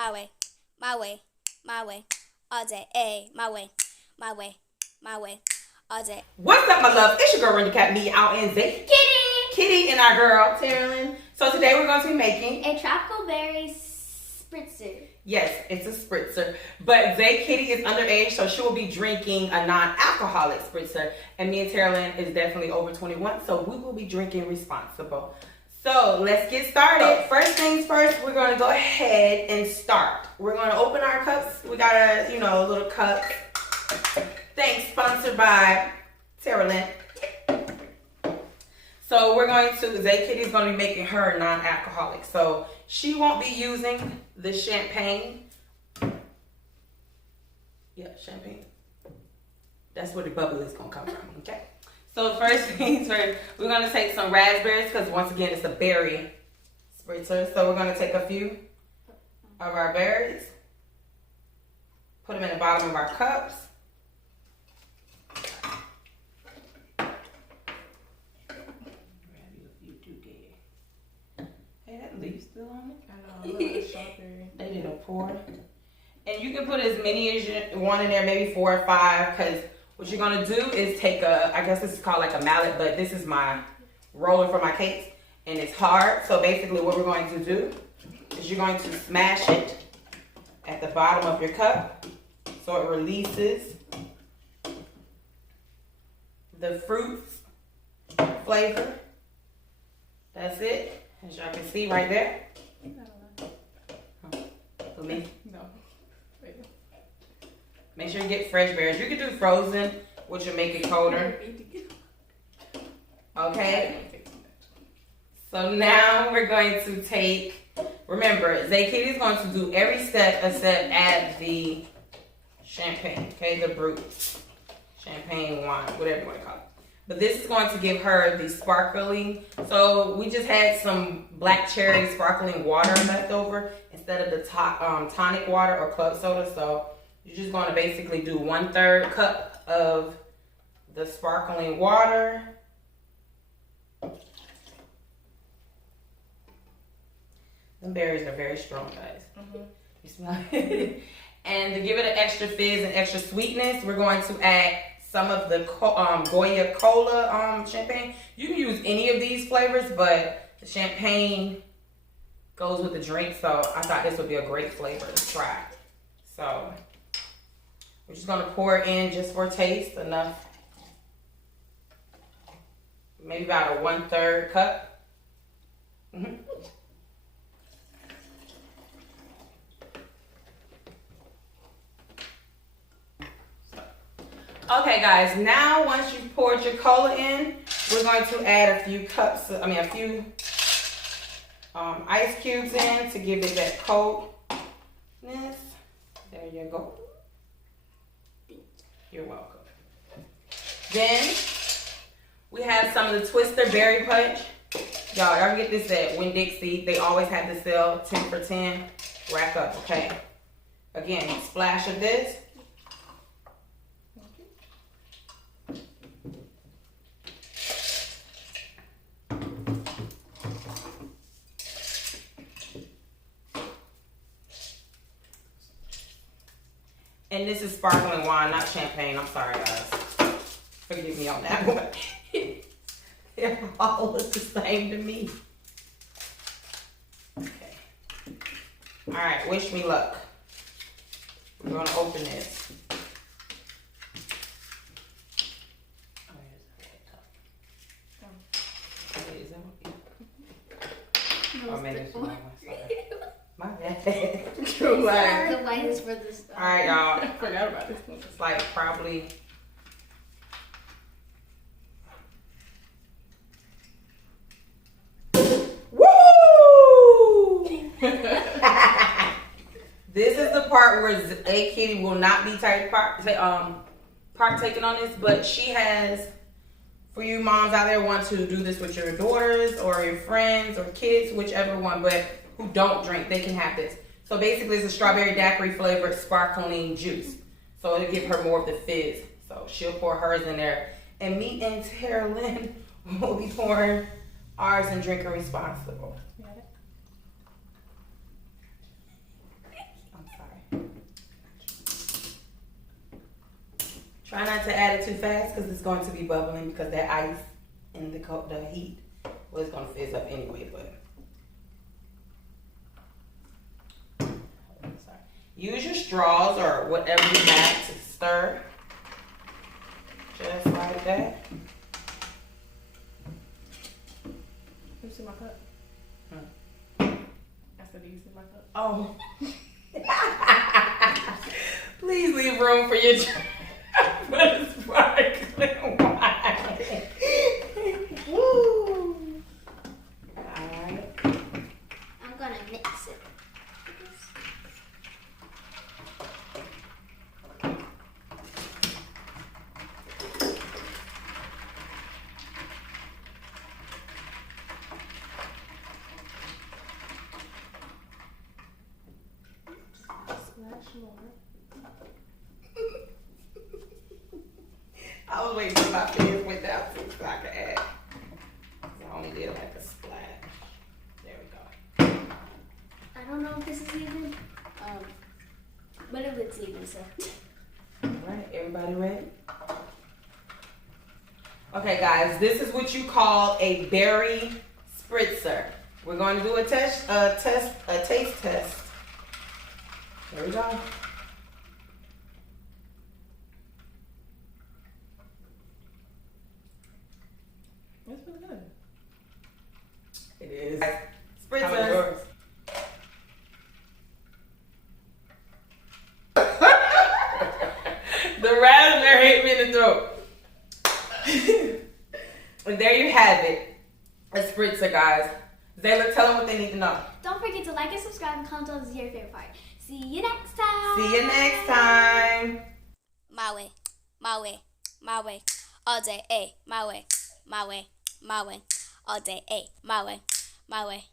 my way, my way, my way, all day, ayy, my way, my way, my way, all day. What's up, my love? It's your girl, RindacatMeow, and Zay. Kitty and our girl, Terrellyn. So today we're going to be making a tropical berry spritzer. Yes, it's a spritzer. But Zay Kitty is underage, so she will be drinking a non-alcoholic spritzer. And me and Terrellyn is definitely over 21, so we will be drinking responsible. So let's get started. First things first, we're going to go ahead and start. We're going to open our cups. We got a, little cup. Thanks, sponsored by Terrellyn. So we're going to, Zay Kitty's going to be making her non-alcoholic. So she won't be using the champagne. Yeah, champagne. That's where the bubble is going to come from, okay? So first things first, we're going to take some raspberries because once again, it's a berry spritzer. So we're going to take a few of our berries, put them in the bottom of our cups. Leaf still on it? I know, a strawberry. They did a pour. And you can put as many as you want in there, maybe 4 or 5, because what you're going to do is take I guess this is called like a mallet, but this is my roller for my cakes, and it's hard. So basically what we're going to do is you're going to smash it at the bottom of your cup so it releases the fruits flavor. That's it. As y'all can see right there. For me? No. Wait. Make sure you get fresh berries. You can do frozen, which will make it colder. Okay? So now we're going to take, remember, Zay Kitty's going to do every step except add the champagne, okay? The brut. Champagne, wine, whatever you want to call it. But this is going to give her the sparkling. So we just had some black cherry sparkling water left over instead of the tonic water or club soda. So you're just going to basically do 1/3 cup of the sparkling water. Them berries are very strong, guys. Mm-hmm. You smell it? And to give it an extra fizz and extra sweetness, we're going to add some of the Goya Cola champagne. You can use any of these flavors, but the champagne goes with the drink, so I thought this would be a great flavor to try. So we're just gonna pour it in just for taste, enough. Maybe about a 1/3 cup. Mm-hmm. Okay, guys, now once you've poured your cola in, we're going to add a few ice cubes in to give it that coldness. There you go. You're welcome. Then we have some of the Twister Berry Punch. Y'all can get this at Winn-Dixie. They always have this sale, 10 for 10. Rack up, okay? Again, splash of this. And this is sparkling wine, not champagne. I'm sorry, guys. Forgive me on that one. They all look the same to me. Okay. All right, wish me luck. We're going to open this. Oh, maybe it's the wrong one. Sorry. My bad. The white is for the stuff. All right, y'all. I forgot about this one. It's like probably. Woo! This is the part where Zay Kitty will not be partaking on this, but she has. For you moms out there want to do this with your daughters or your friends or kids, whichever one, but who don't drink, they can have this. So basically it's a strawberry daiquiri flavored sparkling juice. So it'll give her more of the fizz. So she'll pour hers in there. And me and Terrellyn will be pouring ours and drinking responsible. Try not to add it too fast because it's going to be bubbling because that ice and the heat was going to fizz up anyway. But sorry. Use your straws or whatever you have to stir. Just like that. You see my cup? Hmm. I said, do you see my cup? Oh. Please leave room for your for the sparkling wine. Woo. Alright. I'm gonna mix it. Splash more. I was waiting till my fingers went down so I could add. I only did like a splash. There we go. I don't know if this is even, but it looks even, so. Alright, everybody ready? Okay guys, this is what you call a berry spritzer. We're going to do a taste test. There we go. That's really good. It is. How was Spritzer. yours? The raspberry hit me in the throat. And there you have it. A spritzer, guys. Zayla, tell them what they need to know. Don't forget to like and subscribe and comment on your favorite part. See you next time. See you next time. My way, my way, my way. All day, my way, my way, my way. All day, my way, my way.